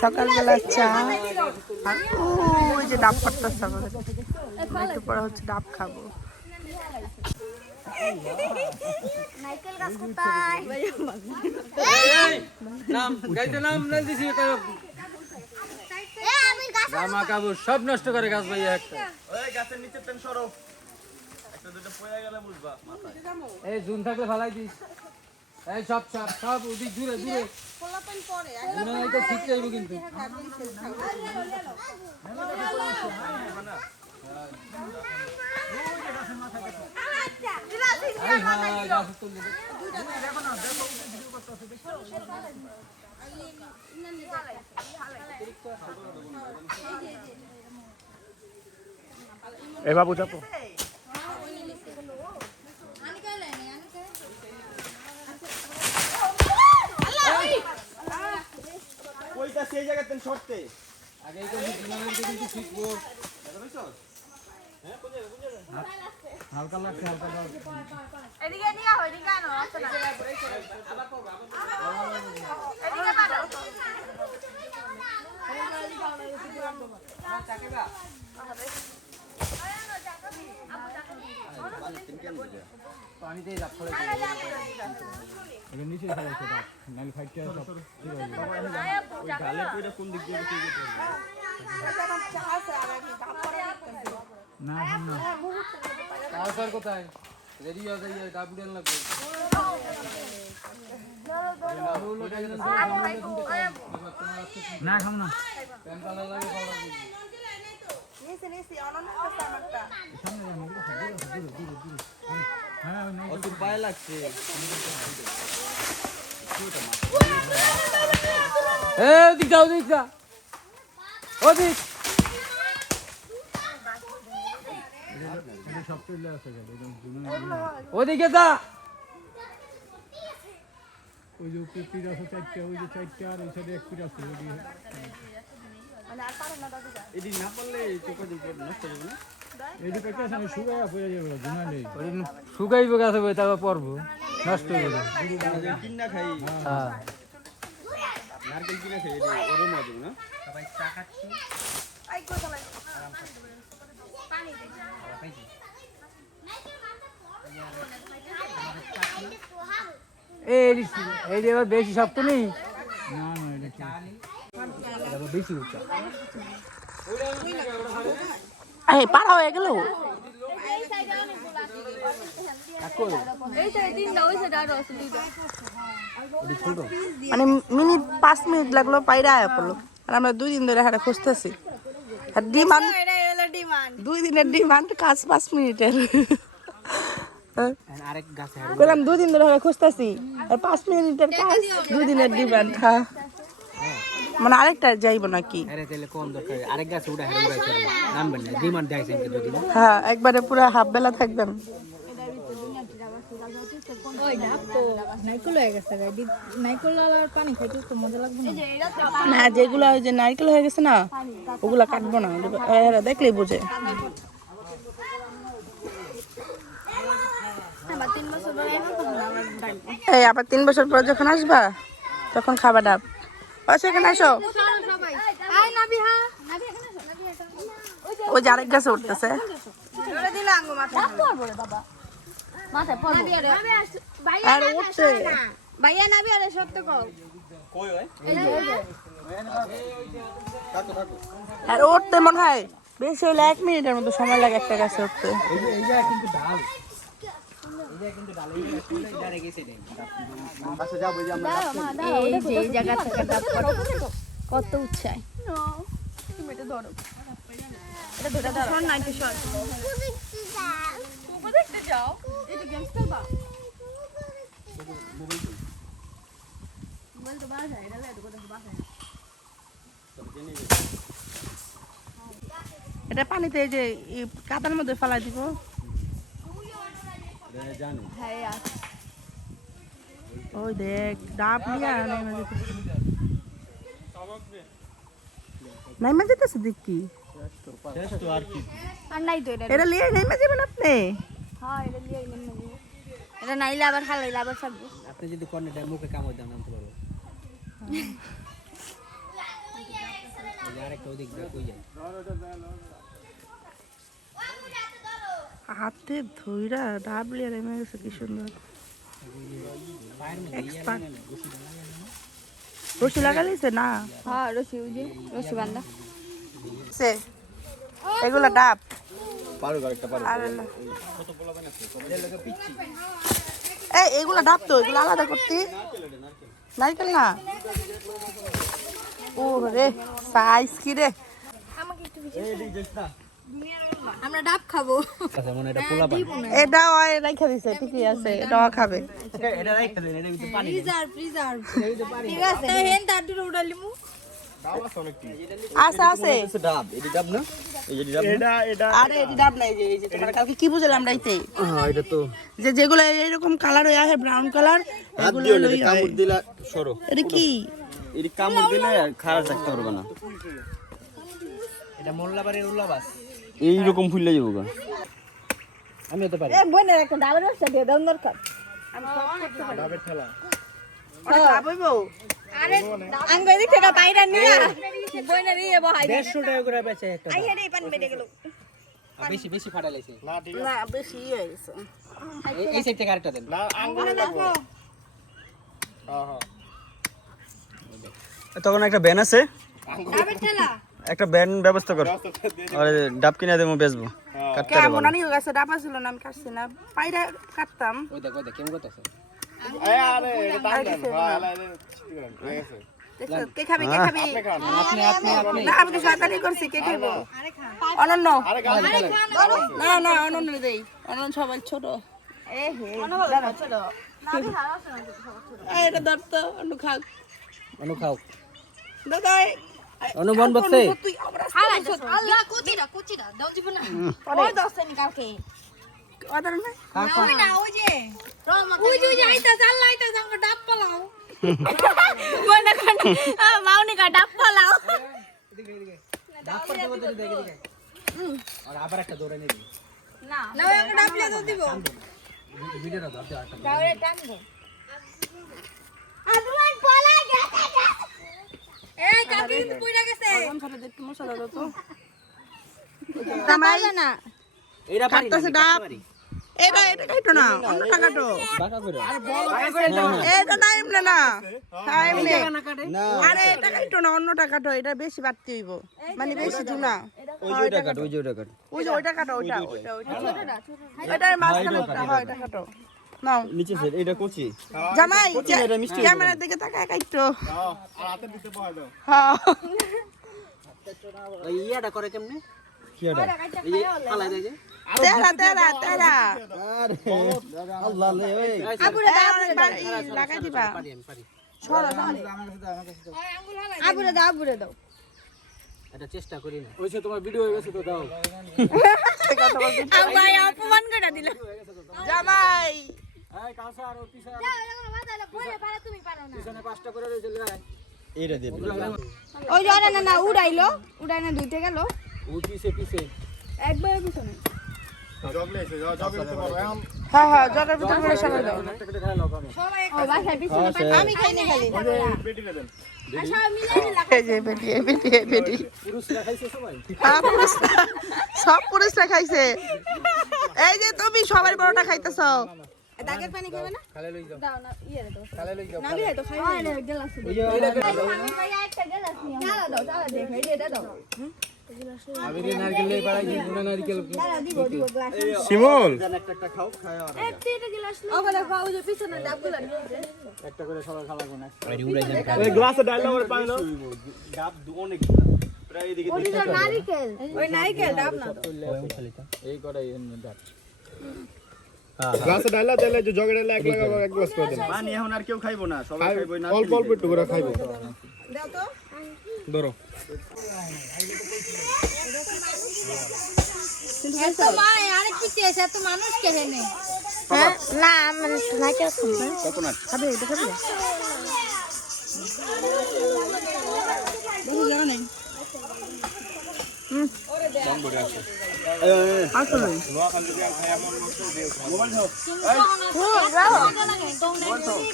সকালবেলা চা আর ওই যে ডাব পাড়তেছে আমাদের, একটু পরে হচ্ছে ডাব খাবো। জামা কাপড় সব নষ্ট করে গাছ ভাইয়া একটা। এই জুন থাকলে ফালাই দিস। এই সব সব সব ওদিক দূরে দূরে তো ঠিক চাইবো কিন্তু। এ বাবু চাপো। ওইটা সেই জায়গাতে শর্টে আগে এই কিন্তু শিখবো। হালকা লাগছে হালকা দাও। এদিকে নিয়ে হয় এদিকে আনো আছে না আবার করব এদিকে মারো চাকিবা পানিতে জাপ করে এর নিচে ফেলাইছে দাও নাল ফাইটটা সব ঠিক হয়ে যাবে। গালে পুরো কোন দিক দিয়ে ঠিক আছে না না তারপর কোথায় রেডি হয়ে যাই ডাবুডেন লাগবে। না খাম না প্যান কালা লাগে ভালো লাগে নিচে নিচে অনন্য কাছে আমারটা সামনে যান দূরে দূরে দূরে হ্যাঁ অত পায় লাগছে। এ দিক যাও দিক যা ওদিক সব চলে আসে ওদিকে যা। ওই যে পিপির আছে চারটা ওই যে চারটা আর ওই সাইডে এক পিট আছে এদিন না পারলে চোখে দিকে নষ্ট হবে না। এদিকে একটা আছে শুকায় পড়ে যাবে গুণা নেই শুকাইবে গাছে বই তারপর পড়বো নষ্ট হয়ে যাবে। কিনা খাই হ্যাঁ নারকেল কিনা খাই এরও মজা না সবাই চা খাচ্ছি। আই কোথায় পানি দে এই যে এবার বেশি শক্ত নেই না না এটা বেশি উচ্চা এই পার হয়ে গেল মানে মিনিট 5 মিনিট লাগলো পায়রা আয়া পড়লো আর আমরা 2 দিন ধরে হারে খুঁজতেছি আর ডিমান্ড 2 দিনের ডিমান্ড কাজ 5 মিনিটের আরেক গাছে বললাম 2 দিন ধরে হারে খুঁজতেছি আর 5 মিনিটের কাজ 2 দিনের ডিমান্ড। হ্যাঁ মানে আরেকটা যাইবো নাকি আরে তাহলে কোন দরকার আরেক গাছে উড়া হেরে উড়াইছে নামবেন না ডিমান্ড দেখাইছেন কি দুদিন। হ্যাঁ একবারে পুরো হাফ বেলা থাকবেন। ওই ডাব তো নাইকল হয়ে গেছে নাইকল আর পানি খাইতে তো মজা লাগবে না। না যেগুলো ওই যে নারকেল হয়ে গেছে না ওগুলা কাটবো না এরা দেখলেই বুঝে। এই আবার 3 বছর পর যখন আসবা তখন খাবা ডাব। আচ্ছা এখানে আসো ওই যে আরেক গাছে উঠতেছে আর উঠছে ভাইয়া নাবি আরে সত্য কও কই হয় কাটো কাটো আর উঠতে মনে হয় বেশি হলে 1 মিনিটের মতো সময় লাগে একটা গাছে উঠতে। এইটা কিন্তু ডাল এইটা কিন্তু ডাল এইটা ডারে গেছে দেন আচ্ছা যাও বুঝি আমরা এই যে এই জায়গা থেকে ডাব কত উচ্চায় তুমি এটা ধরো এটা ধরে দাও শোন না একটু শোন তুমি দেখতে যাও এটা গেমস খেলবা মোবাইল তো বাজা এটা লে তো বাজা এটা পানিতে এই যে কাদার মধ্যে ফেলা দিব। জানি হ্যাঁ ওই দেখ ডাব নিয়ে নাইমা যেতেছে দেখি শেষ তো আর কি আর নাই তো এটা এটা লিয়ে নাইমা যাবেন আপনি। হ্যাঁ এটা লিয়ে নেন না এটা নাইলে আবার খালাইলে আবার সব আপনি যদি কর্নেটা মুখে কামড় দেন আনতে পারবো আরেকটা ওদিক দিয়ে কই যায় হাতে ধইরা ডাবলিয়া নেমে গেছে কি সুন্দর এক্সপার্ট রশি লাগালিছে না হ্যাঁ রশি উজি রশি বান্ধা সে এগুলা ডাব পারো আরেকটা পারো আর এই এগুলা ডাব তো এগুলা আলাদা করতে নারকেল না ও রে সাইজ কি রে আমরা ডাব খাবো আচ্ছা মনে এটা পোলা পানি এটা ওই রাইখা দিছে ঠিকই আছে এটা খাবে এটা রাখতে দেন এটা ভিতরে পানি প্রিজার্ভ ঠিক আছে হেন তার দুটো উড়ালিমু আছে আছে ডাব এডি ডাব না এই যে ডাব আরে এটা ডাব নাই এই যে তোমার কালকে কি বুঝলাম রাইতে হ্যাঁ এটা তো যে যেগুলো এরকম কালার হয়ে আছে ব্রাউন কালার এগুলো লই হয় কামড় দিলা সরো এটা কি এডি কামড় দিলে খারাপ থাকতে পারবে না এটা মোল্লাবাড়ির উল্লাবাস এই রকম ফুললে যাবো গা আমি হতে পারি এ বইনের একটা ডাবের ব্যবসা দিয়ে দাও দরকার আমি সব করতে পারি ডাবের ঠেলা ওটা ডাব হইবো আরে আঙ্গ এদিক থেকে বাইরে নিয়া বইনা নিয়ে বহাই 150 টাকা করে বেচে একটা আই হেডে পানি বেড়ে গেল আর বেশি বেশি ফাটাইছে না ঠিক না বেশি হয়ে গেছে এই সাইড থেকে আরেকটা দেন না আঙ্গুলে লাগবো হ্যাঁ হ্যাঁ তখন একটা ব্যান আছে ডাবের ঠেলা একটা ব্যান ব্যবস্থা কর আরে ডাব কিনে দেবো বেচবো কাটতে রে কেমন আনি গেছে ডাব ছিল না আমি কাটছি না পাইরা কাটতাম ওই দেখ কেমন করতেছে এই আরে এটা টান দেন হ্যাঁ আলা ঠিক আছে দেখছো কে খাবে কে খাবে আপনি না আমি তো শয়তানি করছি কে খাবো অনন্য আরে গাল না না অনন্য দেই অনন্য সবাই ছোট এ হে দাঁড়া ছোট এটা ধর তো অন্য খাও অনু খাও দাদা অনু বন বসে তুই আমরা আল্লাহ কুচিরা দাও দিব না ওই দছনি কালকে অর্ডার না ওই না ওই যে ওই যে আইতা আল্লাহ আইতা সঙ্গ ডাব পালাও বনা কোন মাউনি কা ডাব পালাও ডাব করতে দেখে আর আবার একটা দৌড়ে নিবি না না একটা ডাব লিয়ে দাও দিব ভিডিওটা ধরতে একটা গাওরে টানবো আদুলাই পলা গেছে এই কাকি কিন্তু পুইরা গেছে কোন খাবে দেখতে মশলা দাও তো জামাই না এইটা পারি কাটতেছে ডাব এটা এটা কাটো না অন্য টাকাটো বাঁকা করে এটা টাইম না না টাইম নেই না আরে এটা কাটো না অন্য টাকাটো এটা বেশি বাড়তি হইব মানে বেশি জুনা ওই যে ওটা কাট ওই যে ওটা কাট ওই যে ওইটা কাটো ওইটা ওইটা এটা মাঝখানে ওটা হয় এটা কাটো নাও নিচে সেট এটা কোচি জামাই ক্যামেরার দিকে তাকায় কাটো হ্যাঁ আর হাতে দিতে পায় দাও হ্যাঁ ওই ইয়াটা করে কেমনে কি এটা এই যে ফালাই দেয় যে তেরা তেরা তেরা আরে আল্লাহ লে ওই আবুরে দাও লাগাই দিবা পারি আমি পারি সরো আবুরে দাও এটা চেষ্টা করি না ওইসে তোমার ভিডিও হয়ে গেছে তো দাও আবাই অপমান করে দিল জামাই এই কাঁসা আর পিছা তুমি পারো না পিছনে 5টা করে রইছে লে এইটা দে ওই যে না উড়াইলো উড়াই না দুইতে গেল ও পিছে পিছে একবার পিছনে জগ লেছে জগ দিতে পারো এখন হ্যাঁ হ্যাঁ জগের ভিতর করে সবাই দাও একটা করে খাই নাও আমি ও বাসায় পিছনে আমি খাই না খালি বেটিলে দেন আচ্ছা মিলাই এই যে বেটি এই বেটি এই বেটি পুরুষরা খাইছে সবাই হ্যাঁ পুরুষরা সব পুরুষরা খাইছে এই যে তুমি সবার বড়টা খাইতেছ দাগের পানি খাবে না খালে লই যাও দাও না ইয়ে দাও খালে লই যাও না বিয়ে তো খাই আরে গ্লাস ওই যে ওইটা ভাইয়া একটা গ্লাস নিও দাও দে এটা দাও আমি রে নারকেল লই পাড়াই দিই গুনা নারকেল দিব গ্লাস শিমুল একটা খাও খায় আর একটা গ্লাস ও বলে খাও যে পিছনে ডাবগুলো নিয়ে একটা করে সবাই খাওয়াবো না আরে উড়াই যান ওই গ্লাসে ডাইলা করে পানি দাও ডাব অনেক প্রায় এদিকে ওটা নারকেল ওই নারকেল ডাব না এই করাই দাঁত গ্লাসে ডাইলা দিলে যে জগে ডাইলা এক লাগা এক গ্লাস করে দেন পানি এখন আর কেউ খাইবো না সবাই খাইবো না অল্প অল্প একটু করে খাইবো দাও তো ধরো এত মা আরে কি চেয়েছে এত মানুষ কে জানে হ্যাঁ না মানে নারকেল খাবে কোকোনাট খাবে এটা খাবে দেখি জানা নেই আসলে মোবাইল দাও তুমি